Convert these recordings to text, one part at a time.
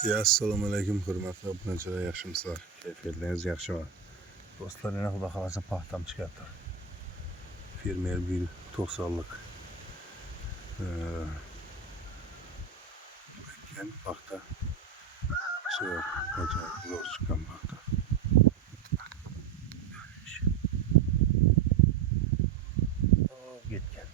Assalomu alaykum, hurmatli obunachilar, yaxshimisizlar? Kayfiyatlaringiz yaxshimi? Do'stlar, yana xudo xolasa paxtam chiqyapti. Fermer bir 90'lık ekkan paxta. Zo'r, ajoyib zo'r chiqqan paxta. Ketgan.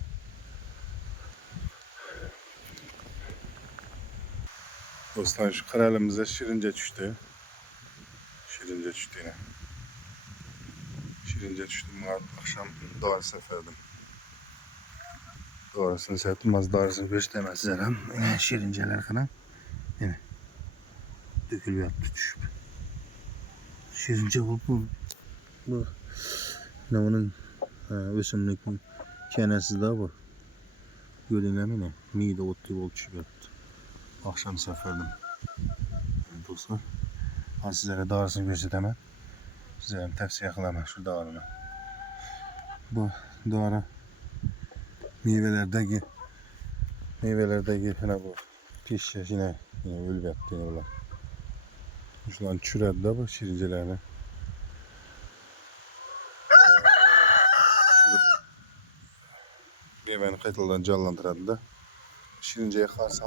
Do'stlar, shu qiralimizda shirinja tushdi. Shirinja tushdi yine. Shirinja tushdi. Akşam dori seferdim. Dorisini sepdim, az dorisini ko'rsataman sizlarga ham. Shirinjalar qilib. Yine dökülyapti tushib. Shirinja bu ne onun o'simlikning kanasida bu. Görünmene mide otlu ol tushib yotdi. Akşam seferdim. Do'stlar, ben sizlere dorisini ko'rsataman. Sizlarga tavsiya qilaman shu dorini. Bu dori meyvelerdeki yine bu pişe yine ölüp yattı yine ular. Şulan çüredi de bu şirincelerine. Meyveni qaytadan canlandırdı da. Şirinceye karşı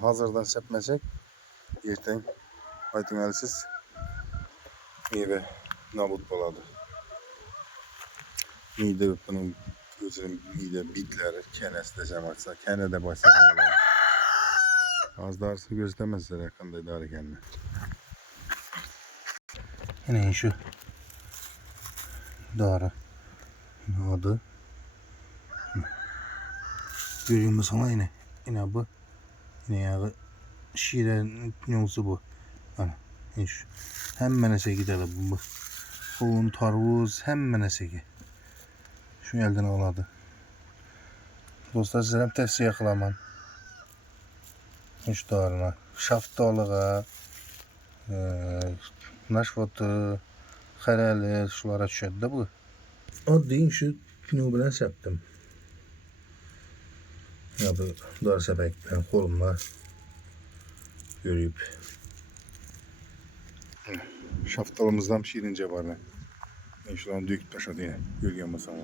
hazırdan sepmesek erten aytıngalsiz meyve nabut boladı. Mide bunun gözünün mide bitleri, kenesi desem atsa, kene de başlayan buladı. Az darsını göstermezler yakında idare kendine. Yine şu darı adı. Görüyor musun ama yine bu. Yine yağı şiirenin yolusu bu. Hani şu. Hemmenese gidelim bu. Kavun, tarvuz hemmenese ki. Şu elden aladı. Dostlar, sizlere tavsiye qilaman. Şu darına. Şaftalığa, naşvatı, xarali şulara tushadi da bu. Oddiy shu kino bilan sepdim. Ya bu dori sepakdan qo'limda görüp. Şaftalımızdan şirince var ne? Şularni döküp tashladı yine. Görgen bo'lsam.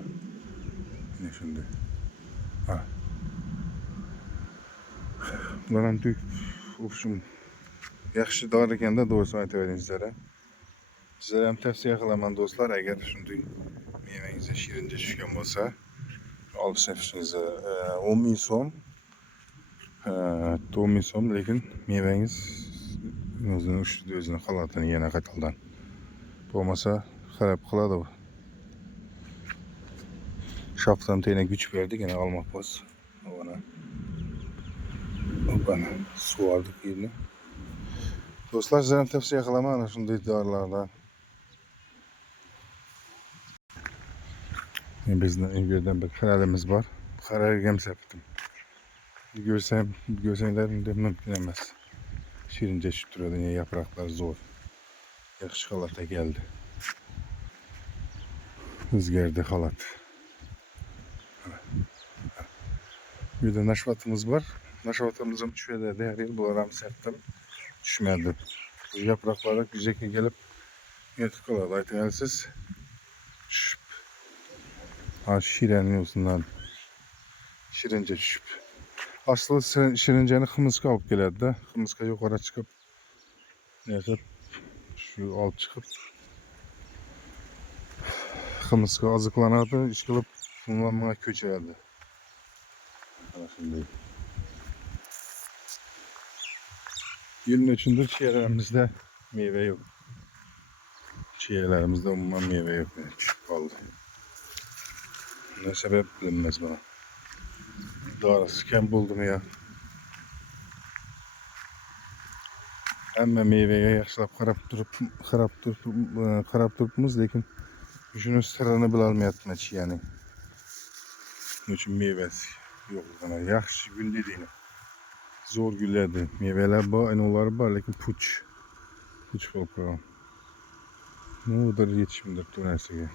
Yine şimdi. Ha. Bularni döküp, o'xshim yaxshi dori ekanda, doğrusini aytaverayim sizlarga. Sizlarga ham tavsiya qilaman do'stlar, agar shunday mevangizga shirinja tushgan bo'lsa, olib sepishingizga 10 ming so'm. 10 ming so'm, lekin mevangiz o'zini holatini yana qaytadan. Bo'lmasa xarab qiladi bu. Şaftan teyine güç verdik yine almak boz. Bana su aldık yerine. Dostlar, sizlere tavsiye qilaman ana shunday dorilardan. Bizning yerdan bir xaralimiz bor. Xaralga ham sepdim. Görsanglar mümkün emas. Shirinja tushib turadi, yapraklar zo'r. Yaxshi holatga keldi. O'zgardi holat. Bir de naşvatımız var. Naşvatımızın şöyle her yıl bu aram septim. Düşmedi. Yapraklara güzel gelip yatık olarak aytıngalsiz. Ha, şirenin yosundan shirinja tushib. Aslı shirinjani ximiska olib keladi da. Ximiska yuqori chiqib netib shu olib chiqib ximiska oziqlanadi, ish qilib bunga ko'chiradi. Ana shunday. Yılın içinde çiğelerimizde meyve yok. Çiğelerimizde umuman meyve yok. Yani küçük kaldı. Ne sebep bilinmez bana. Darısıken buldum ya. Ama meyveye yaşlap qarab turibmiz, lekin shuni sirrini bilolmayapman yani. Shuning uchun mevasi yo'q. Yaxshi gul deydi. Zor güllerdi. Meyveler var, aynalar var, lakin puç. Puç olub qolgan. Nedir yetişimdir bu narsaga.